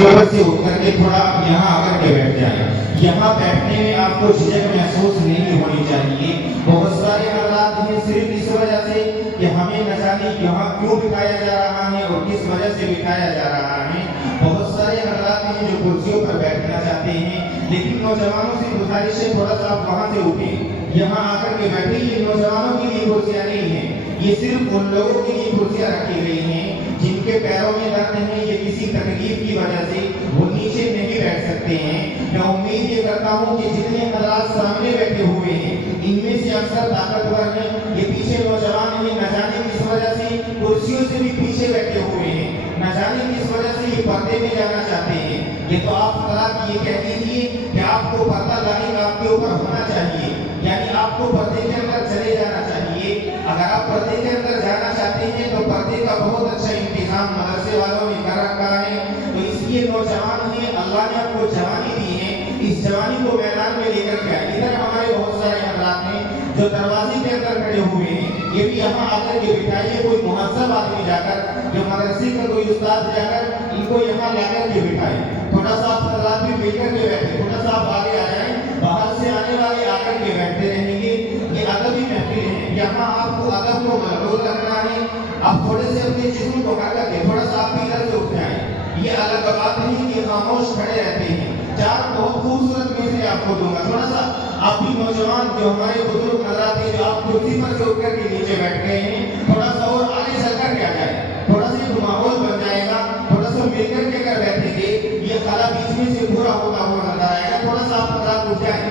سے اٹھ کر کے تھوڑا یہاں آ کر کے بیٹھ جائیں. یہاں بیٹھنے میں آپ کو جھجک محسوس نہیں ہونی چاہیے. بہت سارے حضرات ہیں صرف اس وجہ سے کہ ہمیں نہ جانے یہاں کیوں بٹھایا جا رہا ہے اور کس وجہ سے بٹھایا جا رہا ہے. بہت سارے حضرات ہیں جو کرسیوں پر بیٹھنا چاہتے ہیں، لیکن نوجوانوں سے گزارش ہے تھوڑا سا آپ وہاں سے اٹھیں، یہاں آ کر کے بیٹھیں. یہ نوجوانوں کے لیے کرسیاں نہیں ہیں، یہ صرف ان لوگوں کے لیے کرسیاں رکھی گئی ہیں جن کے پیروں میں درد ہے یا کسی تکلیف کی وجہ سے وہ نیچے نہیں بیٹھ سکتے ہیں. میں امید یہ کرتا ہوں کہ جتنے حضرات سامنے بیٹھے ہوئے ہیں ان میں سے اکثر طاقتور ہیں، یہ پیچھے نوجوان ہیں نہ جانے کس وجہ سے کرسیوں سے بھی پیچھے بیٹھے ہوئے ہیں، نہ جانے کس وجہ سے یہ پردے میں جانا چاہتے ہیں. یہ تو آپ حضرات یہ کہہ دیجیے کہ آپ کو پردہ لاحق آپ کے اوپر ہونا چاہیے، یعنی آپ کو پردے کے اندر چلے جانا چاہیے. اگر آپ پردے کے اندر جانا چاہتے ہیں تو پردے کا بہت اچھا انتظام مدرسے والوں نے کر رکھا ہے. تو اس لیے نوجوان ہیں، اللہ نے آپ کو جوانی دی ہے، اس جوانی کو میدان میں لے کر کے آئے. ادھر ہمارے بہت سارے حضرات ہیں جو دروازے کے اندر کھڑے ہوئے ہیں، یہ بھی یہاں آ کر کے بٹھائیے. کوئی مہذب آدمی جا کر، جو مدرسے کا کوئی استاد جا کر ان کو یہاں لا کر کے بٹھائے. تھوڑا سا آپ حضرات بھی مل کر کے بیٹھے، تھوڑا سا آپ آگے آ جائیں. باہر سے آنے والے آ کر کے بیٹھتے رہیں گے. یہ ادبی محفل ہے، یہاں آپ کو ادب کو محفوظ رکھنا ہے. آپ تھوڑے سے اپنے جسم کو ہٹا کے تھوڑا سا آپ بھی ادھر سے اٹھ جائیں. یہ الگ بات نہیں کہ خاموش کھڑے رہتے ہیں. چار بہت خوبصورت مثالیں آپ کو دوں گا. تھوڑا سا آپ بھی نوجوان جو ہمارے بزرگ حضرات ہیں جو آپ کرسی پر سے اٹھ کر کے نیچے بیٹھ گئے ہیں، تھوڑا سا اور آگے چل کر کے آ جائے. تھوڑا سا ایک ماحول بن جائے گا. تھوڑا سا مل کر کے اگر بیٹھیں گے یہ خلا بیچ میں سے پورا ہوتا ہوا نظر آئے گا. تھوڑا سا آپ حضرات اٹھ جائیں.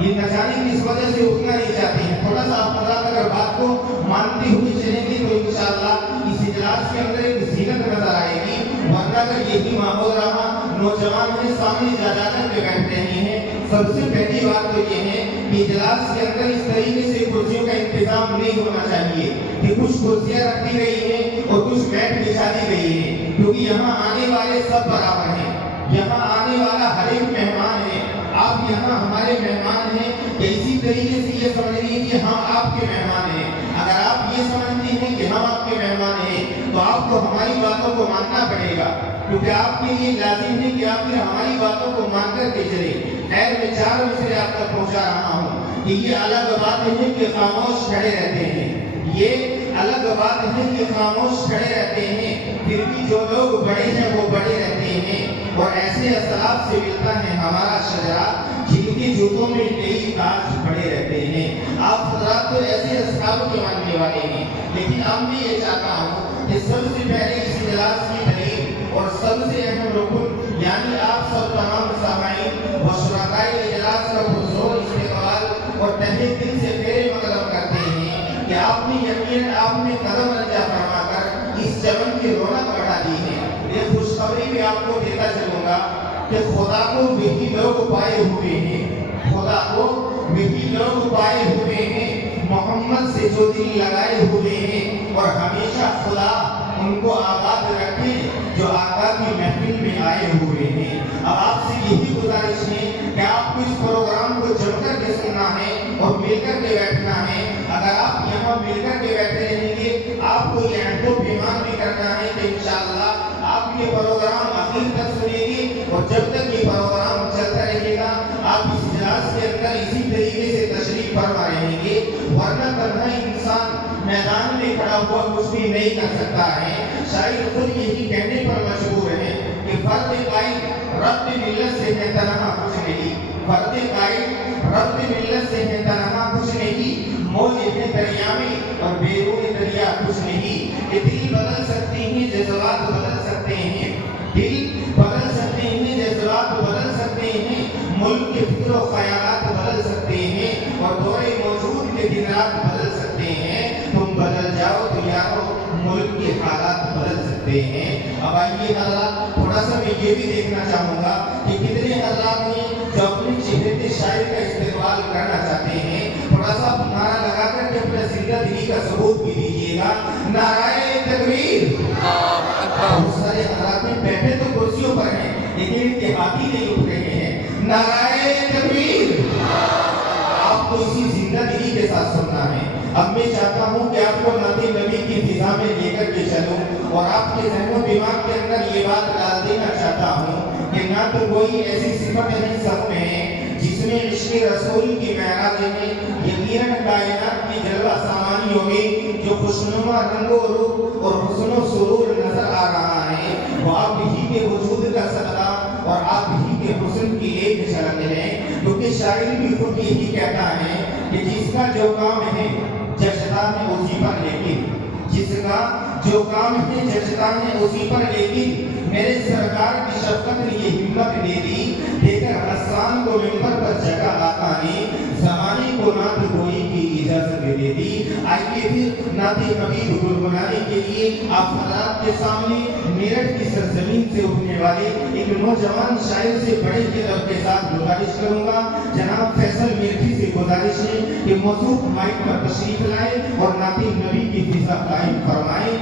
یہ نہ جانے کس وجہ سے اٹھنا نہیں چاہتے ہیں. تھوڑا سا آپ حضرات اگر بات کو مانتے ہوئے چلیں گے تو انشاءاللہ اس اجلاس کے اندر ایک زینت نظر آئے گی. ورنہ اگر یہی ماحول رہا، نوجوان ہیں سامنے جا جا کر کے بیٹھ رہے ہیں. سب سے پہلی بات تو یہ ہے کہ اجلاس کے اندر اس طریقے سے کرسیوں کا انتظام نہیں ہونا چاہیے کہ کچھ کرسیاں رکھی گئی ہیں اور کچھ میٹ بچھا دی گئی ہیں، کیونکہ یہاں آنے والے سب برابر ہیں. یہاں آنے والا ہر ایک مہمان ہے. آپ یہاں ہمارے مہمان ہیں. کہ اسی طریقے سے یہ سمجھ لیجیے کہ ہم آپ کے مہمان ہیں. اگر آپ یہ سمجھتے ہیں کہ ہم آپ کے مہمان ہیں تو آپ کو ہماری باتوں کو ماننا پڑے گا، کیونکہ آپ کے لیے لازم ہے کہ آپ پھر ہماری باتوں کو مان کر کے چلیں. خیر میں چار مثالیں آپ تک پہنچا رہا ہوں کہ یہ الگ بات ہے کہ خاموش کھڑے رہتے ہیں. یہ الگ بات ہے کہ خاموش کھڑے رہتے ہیں، پھر بھی جو لوگ بڑے ہیں وہ بڑے رہتے ہیں. اور ایسے اسلاف سے ملتا ہے ہمارا شجرا جن کے جوتوں میں کئی تاج پڑے رہتے ہیں. آپ حضرات تو ایسے اصحاب کے ماننے والے ہیں، لیکن اب میں یہ چاہتا ہوں کہ سب سے پہلے اس اجلاس کی دلیل اور سب سے اہم رکن یعنی آپ سب تمام سامعین و شرکائے اجلاس کا حضور استقبال اور تہہ دل سے خیر مقدم کرتے ہیں کہ آپ نے یقین آپ نے قدم رنجا فرما کر اس چمن کی رونق بڑھا دی ہے. یہ خوشخبری بھی آپ کو دیتا چلوں گا کہ خدا کو وہی لوگ پائے ہوئے ہیں، خدا کو وہی لوگ پائے ہوئے ہیں محمد سے جو دل لگائے ہوئے ہیں. اور ہمیشہ خدا ان کو آباد رکھے جو آقا کی محفل میں آئے ہوئے ہیں. اب آپ سے یہی گزارش ہے کہ آپ کو اس پروگرام کو جم کر کے سننا ہے اور مل کر کے بیٹھنا ہے. اگر آپ یہاں مل کر کے بیٹھے رہیں گے آپ کو یہ عہد و پیمان بھی کرنا ہے کہ انشاءاللہ آپ یہ پروگرام آخر تک سنیں گے اور جب تک یہ پروگرام چلتا رہے گا آپ اس اجلاس کے اندر اسی طریقے سے تشریف فرما رہیں گے. ورنہ تنہا انسان میدان میں کھڑا ہوا کچھ بھی نہیں کر سکتا ہے. شاعر خود یہی کہنے پر مجبور ہے کہ فرد قائد رب ملت سے ہے تنہا کچھ نہیں. فرد قائد رب ملت سے ہے تنہا کچھ نہیں. موج ہے دریا میں اور بیرون دریا کچھ نہیں. کہ دل بدل سکتے ہیں جذبات بدل سکتے ہیں، دل بدل سکتے ہیں جذبات بدل سکتے ہیں، ملک کے فکر و خیالات بدل سکتے ہیں اور دور موجود کے دن رات بدل سکتے ہیں. تم بدل جاؤ تو یارو ملک کے حالات بدل سکتے ہیں. اب آئیے حضرات تھوڑا سا میں یہ بھی دیکھنا چاہوں گا کہ کتنے حضرات ہیں جو اپنے چہرے کے شاعر کا استقبال کرنا چاہتے ہیں. تھوڑا سا نعرہ لگا کر کے اپنے زندہ دلی کا ثبوت بھی دیجیے گا. نعرہ تکبیر. بہت سارے حضرات میں بیٹھے تو کرسیوں پر ہیں لیکن اتحادی نہیں اٹھ رہے ہیں. نعرہ تکبیر. آپ کو اسی زندہ دلی کے ساتھ سننا ہے. اب میں چاہتا ہوں کہ آپ کو نعت نبی کی فضا میں لے کر کے چلوں اور آپ کے ذہن و دماغ کے اندر یہ بات ڈال دینا چاہتا ہوں کہ نہ تو کوئی ایسی صفت ہے سب میں جس میں عشق رسول کی معراج میں یقیناً کائنات کی جلوہ سامانی ہوگی جو خوشنما رنگ و روپ اور حسن و سرور نظر آ رہا ہے وہ آپ ہی کے وجود کا صدقہ اور آپ ہی کے حسن کی ایک جھلک ہے، کیونکہ شاعر بھی خود یہی کہتا ہے کہ جس کا جو کام ہے جچتا ہے اسی پر، لیکن جس کا جو کام ہے جچتا ہے اسی پر، لیکن میرے سرکار کی شفقت نے یہ ہمت دے دی، دے کر حسان کو ممبر پر جگہ آقا نے زمانے کو نعت گوئی کی اجازت دے دی۔ آئیے پھر نعت حبیب گنگنانے کے لیے آپ حضرات کے سامنے میرٹھ کی سرزمین سے اٹھنے والے ایک نوجوان شاعر سے بڑے ادب کے ساتھ گزارش کروں گا، جناب فیصل میرٹھی سے گزارش ہے کہ موضوع مائک پر تشریف لائے اور نعت نبی کی فضا قائم فرمائے۔